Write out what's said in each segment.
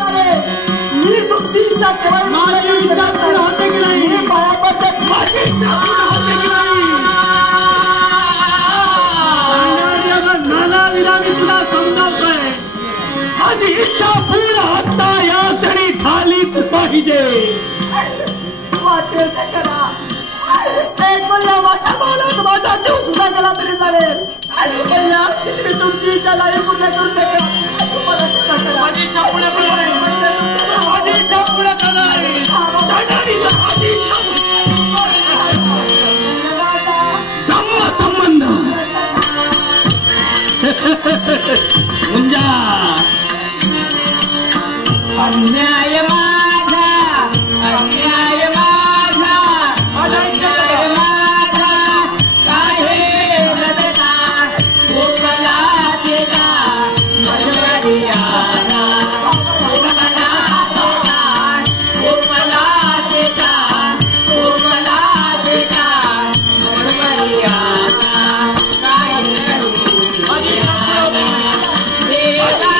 मी तुमची इच्छा केवळ माझी इच्छा पूर्ण होते की नाही? मी पाया पडते. माझी इच्छा पूर्ण होते की नाही? नाना मी तुला समजावतोय, माझी इच्छा पूर्ण आता या क्षणी झालीच पाहिजे. वाटेल ते करा. एक मुलगा माझ्या बाळात माझा जीव सुद्धा गेला तरी चालेल. पण या क्षणी मी तुमची इच्छा नाही पूर्ण करू शकत. तुम्हाला क्षमा करा. माझी इच्छा पूर्ण करणार आहे. माझी इच्छा पूर्ण करणार आहे. चढाईला माझी इच्छा धम्म संबंध मुंजा अन्याय माझा, अन्याय माझा, अन्याय माझा, काहे रडता, गोपाला देता, मधुरियाला, गोपाला देता, गोपाला देता, गोपाला देता, मधुरियाला, काहे रडूया, देवा.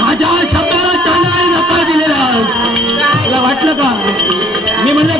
माझ्या शब्दाला चालणारी नकार दिलेला तुला वाटलं का? मी म्हणलं